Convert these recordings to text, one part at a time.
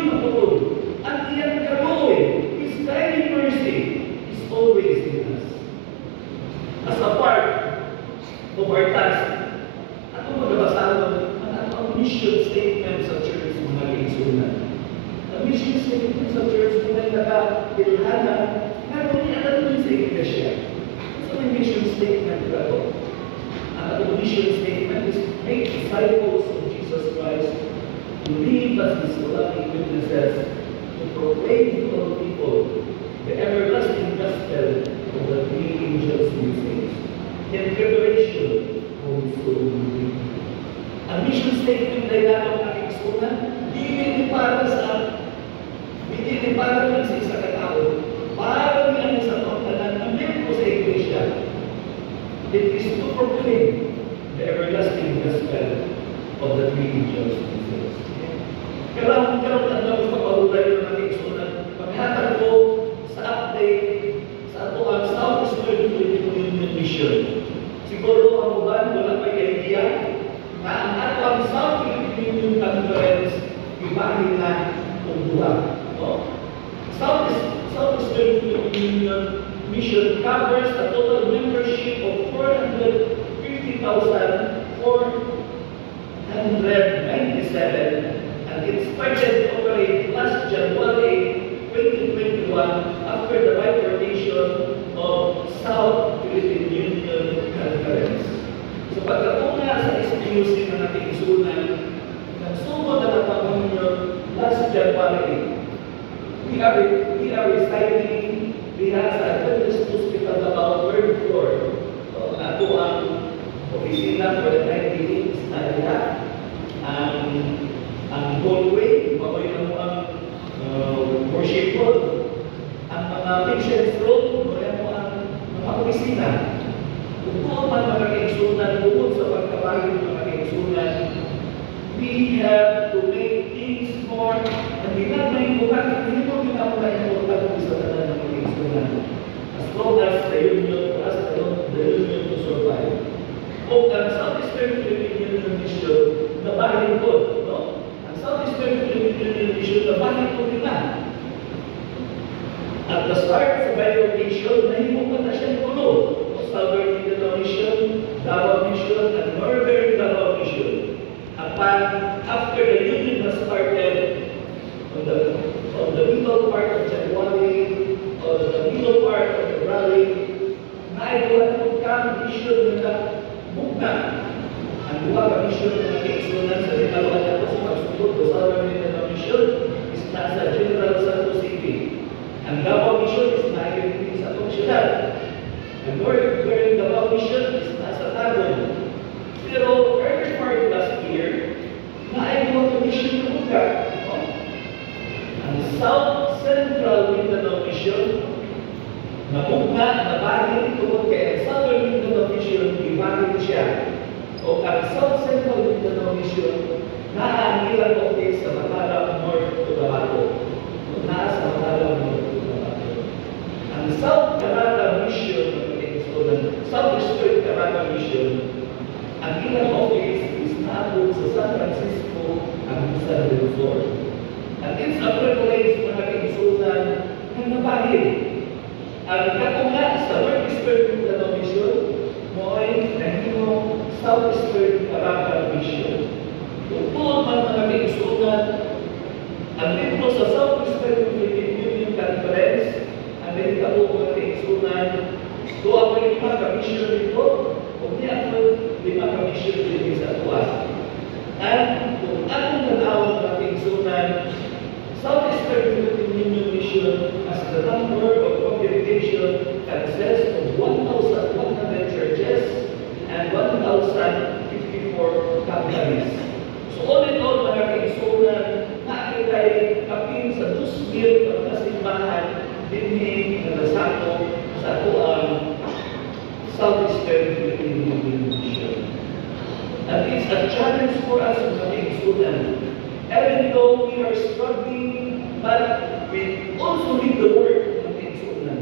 inyo'y matuod. At iyang kaluoy, His kind mercy is always with us. As a part of our task, at kung magabasahan ang mission statement sa church mga kaigsunan. Ang mission statement sa church muna yung nakatilhanan, nga kung niya sa iglesia. So may mission statement ka ito. Ang mission statement is make disciples of Jesus Christ, to live as His loving witnesses, to proclaim to all people the everlasting gospel of the three angels' message, in preparation for His own moving. Ang mission statement na ilatong aking sunan, hindi para lang sa isa katao, para niya sa pagtanan ng membro sa iglesia. It is to proclaim the everlasting gospel of the three angels' message. Karon na magpapahulay ng ating sunan, paghatag ko sa update sa ato ang Southeast Philippine Mission. Siguro ang uban wala pa idea na ang ato ang South Philippine Conference ibahin na kung buha. Southeast Philippine Mission covers a total membership of 450,497, and it started to operate last January 2021 after the bifurcation of South Philippine Union Conference. So pagkatuna sa SPUC ng ating sunan, nagsugod na Panginoon last January. We are residing diha sa Adventist Hospital about third floor. So, ato ang opisina for the time being na diha. Ang hallway, makoy ang worship hall. Ang mga patients room, makoy ang mga opisina. Kung man mga kaigsunan, bukod sa pagkabahin ng mga kaigsunan, we have to make things more, and hindi na important, hindi mo ginamula important sa tanan ng mga kaigsunan. As long as the union, for us, the union to survive. O ang Southeast Philippine Union Mission, nabahin ko, no? Ang Southeast Philippine Union Mission, nabahin ko nila. At the start sa bifurcation, nahimupan na siyang tulo. Southern Mindanao Mission, Davao Mission, and Northern Davao Mission. After the union has started on the middle part of January, or the middle part of February, naibuhat ka mission na bugna. Ang buha ka mission na kaigsunan sa rinalawan niya sa pagsunod sa Southern Mindanao Mission is nasa General Santos City. Ang Davao Mission is naibuhat sa atong syudad. And during the Davao Mission is nasa Tagon. Pero early part last year, naibuhat ang mission na buga. Ang South Central Mindanao Mission, nabugna, nabahin tungkol kay Southern Mindanao Mission, ibahin siya. O ang South Central Mindanao Mission, naaangilan office sa Matalang North Cotabato. Nasa Matalang North Cotabato. Ang South Canada Mission, Southeastern Canada Mission, ang ilang office is naabot sa San Francisco ang San Resort. And it's a privilege na nag-insunan ng nabahin. Ang katunga sa Northeastern Canada Mission, mo ay nahimo Southeastern Canada Mission. Tungkol man na nag-insunan, ang dito sa Southeastern Union Conference, ang nahitabo mga nag-insunan, do ako yung lima ka-mission dito, o niya ako lima ka-mission dito sa tuwa. At kung anong nanawag ng ating sunan, Southeastern Union Mission as the number of congregation consists of 1,100 churches and 1,054 companies. So all in all, mga kaigsunan, nakakitay kapin sa 2,000 kasimbahan dinhi na nasako sa tuang Southeastern Philippine Union Mission. And it's a challenge for us as a student. Even though we are struggling, but we also need the work ng student.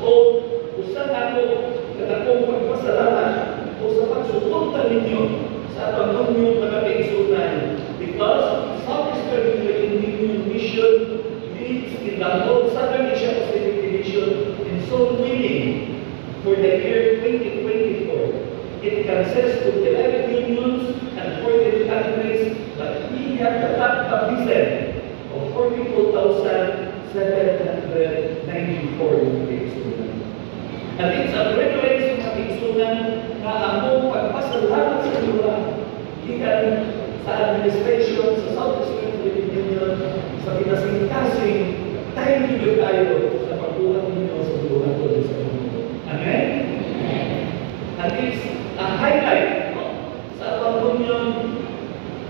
O usan ako katapong pagpasalamat o sa pagsuporta ninyo sa pag-union mga kaigsunan, because Southeastern Philippine Union Mission Mission leads in the whole Southern Asia Pacific Division in soul winning for the year 2024. It consists of 11 unions and 14 countries, but we have the top baptism of 44,794 kaigsunan. And it's a privilege sa kaigsunan na among pagpasalamat sa Diwa gikan sa administration sa Southeastern Philippine Union sa kinasing-kasing tayo tayo sa pagbuhat ninyo sa buhat ko sa mundo. Amen? And it's a highlight sa atong union.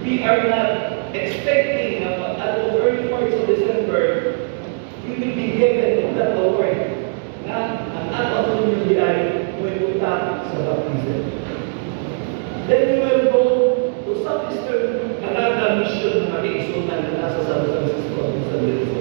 We are not expecting at the early parts of December we will be given that award na ang atong union ay may punta sa baptism. Then we will go to Southeastern Canada Mission na kaigsunan na nasa San Francisco at San Diego.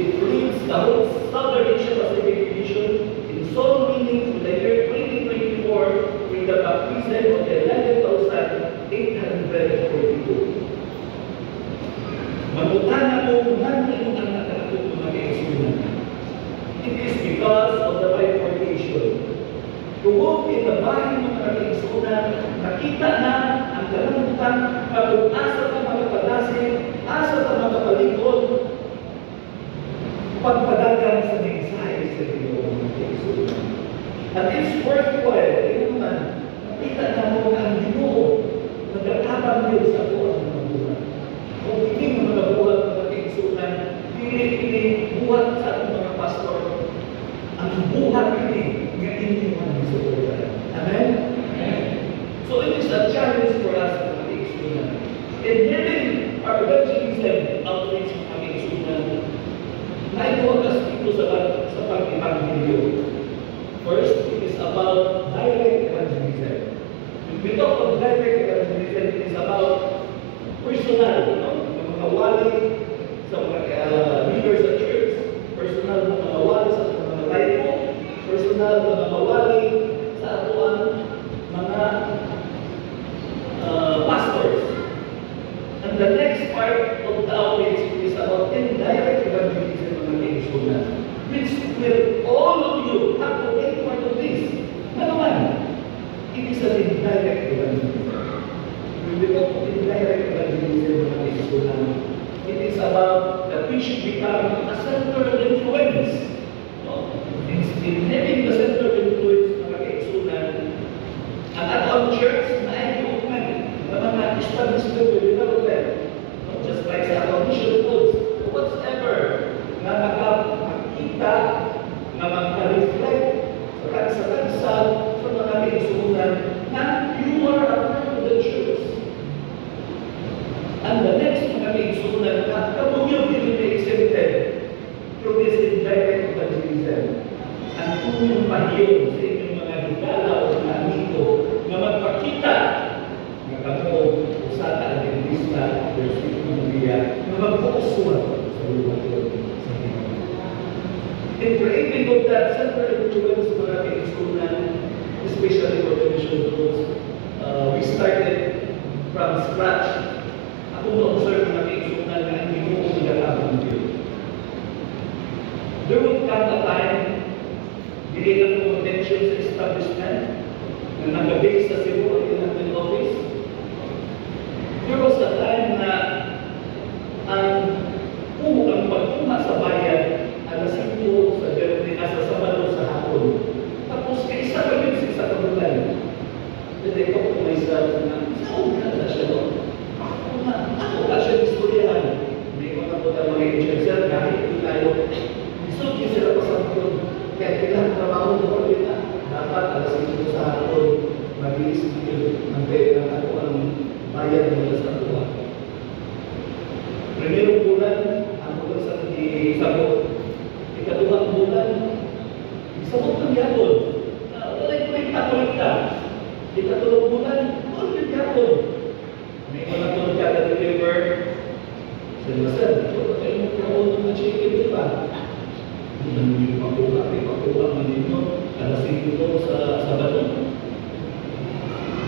It leads the whole Southern Asia Pacific Division in soul winning for the year 2024 with the baptism of 11,842. Magutana mo man ang nakakatong mga kaigsunan. It is because of the bifurcation. Tungkol kinabahin ng mga kaigsunan, nakita na ang kalangutan kung asa ka magpadasin, asa ka magpalikod, pagpadagan sa mensahe sa iyo mga kaigsunan. At it's worthwhile, ito naman, nakita na mo ang Ginoo, nagkakabang yun sa buwan ng mga buwan. Kung hindi mo mga buwan ng mga kaigsunan, pili-pili buwan sa ating mga pastor, ang buhat ini nga inyong mga isulat. Amen? So it is a challenge for us mga kaigsunan. In giving our evangelism outreach mga kaigsunan, nainuwag us dito sa pag-ibanghelyo. First, it is about direct evangelism. When we talk of direct evangelism, it is about personal, yung mga wali sa mga leaders sa church, personal na mga wali sa mga laico, personal na mga wali sa atuan mga pastors. And the next part of the outreach is about indirect evangelism mga kaigsunan, which will all of you have to take part of this. Ano man? It is an indirect evangelism. When we talk of indirect evangelism mga kaigsunan, it is about that we should become a center of influence. In having the center of influence mga kaigsunan, ang atong church na ay movement na mga establishment with development, just like sa atong mission foods, whatever na nakakita na magka-reflect sa kansa sa mga kaigsunan na you are a part of the church. And the next mga kaigsunan na kamuyong din exempted through this indirect evangelism. Ang kung pahiyon sa inyong mga higala o mga amigo na magpakita na kamo sa Adventista versus Biblia na magpukusuhan sa lugar sa Panginoon. In creating of that center of influence mga kaigsunan, especially for the mission groups, we started from scratch. Ako na-observe mga kaigsunan na hindi mo nagkakabang yun. There will come a time hindi lang convention sa establishment na nag-base sa Cebu at Inland Office. There was a time na ang pagkuha sa bayan alas 5 sa gabi nasa Sabado sa hapon. Tapos kay isa pa yun sa isa kabulan. Then I talk to myself na, saan ka siya doon? Ako ka siya istoryahan. May mga mga agents yan, kahit hindi tayo. Gusto niyo sila pasampun. Kaya kailangan trabaho mo ulit na dapat alas 5 sa hapon mag-iis dito ng pera ng ako ang bayad nila sa tuwa. Primerong bulan, ang bulan sa isabot. Ikaduhang bulan, isabot ng yapon. Wala'y kulikta-kulikta. Ikatulong bulan, ulit yapon. May mga tulog ka na-deliver. Sinasan, ito kayo mo kaon ng chicken, di ba? May pakuha man ninyo, alas 5 sa Sabado.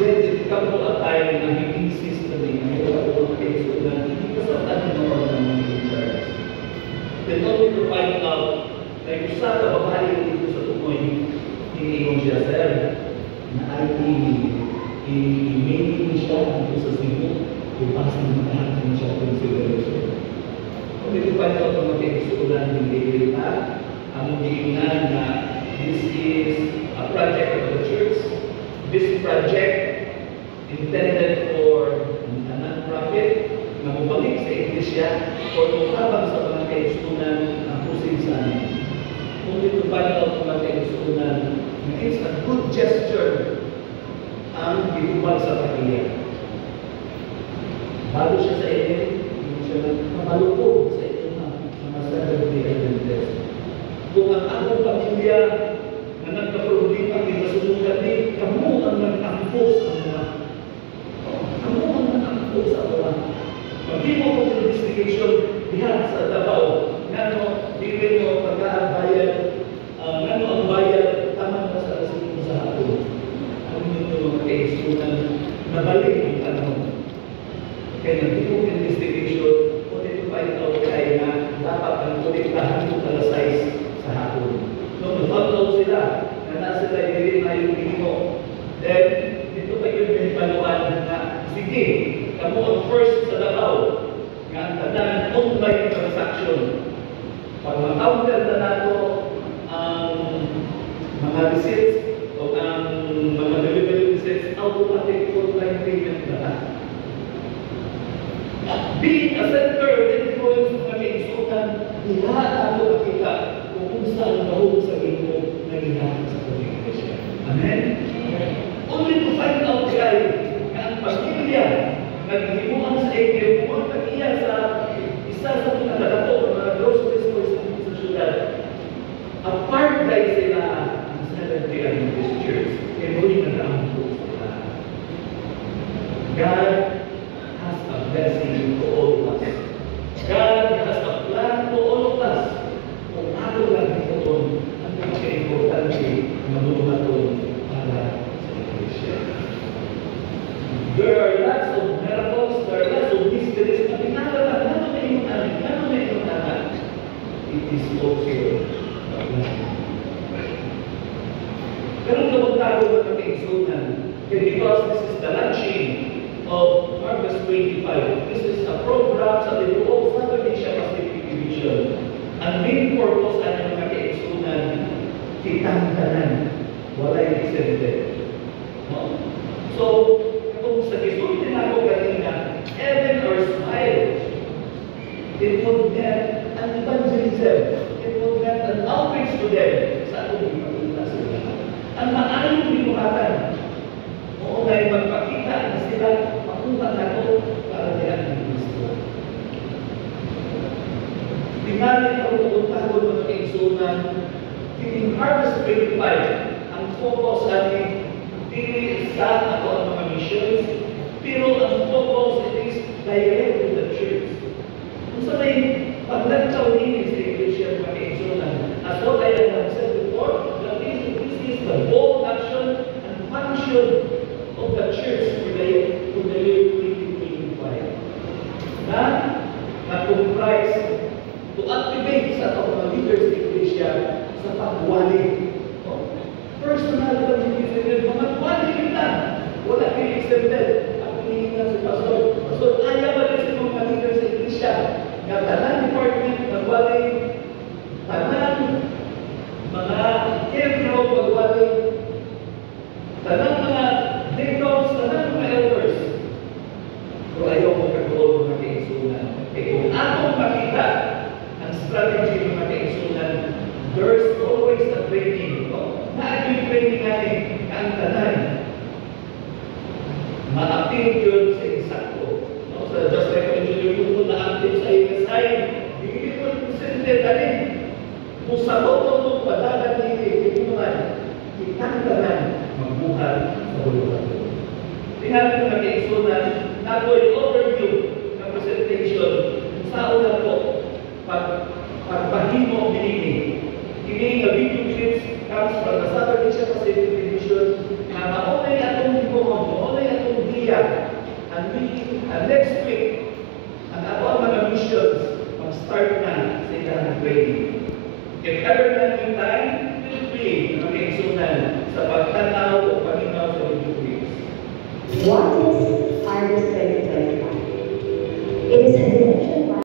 Then, it come to a time na he insist na rin, may ako kayo na hindi ka sa tanin ng mga charge. usa ka babae dito sa tumoy, iniingon siya, sir, na ay i-mail siya dito sa Cebu, ipasa ng lahat siya consideration. Kung ito pa ito ang mag-iisulan ng David na, ang giingnan na this is a project of the church. This project intended for a non-profit na mabalik sa iglesia o tumabang sa mga kaisunan ang pusing sa amin. Kung ito pa ito ang mga kaisunan, it's a good gesture ang itubag sa kanya. Bago siya sa inyo, siya mamalupog sa inyo mga Seventh-day Adventist. Kung ang akong pamilya na nagka-problema, di masunugan din, kamu ang nagtampo sa mga. Kamu ang nagtampo sa mga. Pag-di mo kong investigation, dihan sa Davao, nga no, di rin mo pagka-bayad, nga no ang bayad, tama na sa asin sa hapon. Ang nito mga kaisunan, nabalik ang tanong. Kaya nag-di mo investigation, kung ito pa ito kaya na dapat ang kuliktahan kong alas 6 sa hapon. Nung nag-upload sila, na nasa library na yung mo, then, dito pa yun yung panuan na, sige, kamo ang first sa Davao, nga ang tandaan online transaction. Pag ma-counter na nato ang mga receipts o ang mga delivery receipts, automatic online payment na na. Being a center of influence ng mga kaisunan, diha ako makita kung saan bahog sa ito na ginahan sa pag-iglesia. Amen? Only to find out kay na ang pamilya naghimuan sa iglesia, kung ang iya sa isa sa mga nadako ng mga grocery stores sa syudad, apart dahil sila ang Seventh-day Adventist Church, kaya muli nag-aampo sila. God has a blessing to all of us. God has a plan to all of us. Kung ako lang ito, ang pinaka-importante na mabuhaton para sa iglesia. There are lots of miracles, there are lots of mysteries na pinagawa. Ano na yung amin? Ano na yung anak? It is also a plan. Pero kapag tayo ng kaisunan, because this is the launching of Harvest 25. This is a program sa Libuog Southern Asia Pacific Division. Ang main purpose ay mga kaisunan, kitang-tanan, walay exempted. No? So, kung sa kisultin ako kanina, even our smile, it would meant an evangelism. It would meant an outreach to them sa atong ipakita sila. Ang maayong binuhatan, o na magpakita na sila makuha na ito para diyan ng Kristo. Tingalit ako tuntahon mga kaisunan, in Harvest 25, ang focus natin, hindi sa ako ang mga missions, pero ang focus is direct to the church. Kung sa may paglantaw nini sa iglesia mga kaisunan, as what I have said before, that this is the bold action and function of the church today to the year 2025. Na comprise to activate sa mga leaders ng iglesia sa pagwali. Personal pag-ibig, mga wali kita, wala kayo exempted. Ako hinihingan si Pastor. Pastor, ayaw ba rin sa mga leaders sa iglesia? Nga tanan department, magwali, tanan, mga care-group, magwali, tanan mga deacons, tanan mga elders. Pero ayaw mo kagawin mga kaisunan. Kung akong makita ang strategy ng mga kaisunan, there's always a training. Na-agree training natin ang tanan. Ma-active yun sa insakto. Sa just like engineer ko na-active sa ISI, hindi ko presente tanin. Kung sa loob ng padagan nila, kitang tanan magbuhat sa buluhan. Tingnan ko na kaisunan, na po yung overview ng presentation kung saan na po pagpahimo binigay. Kini nga video clips comes from the Southern Asia Pacific Division na maunay atong himong, maunay atong diya If ever namin time, feel free na makiigsunan sa pagtanaw o paginaw sa video quiz. What is harvest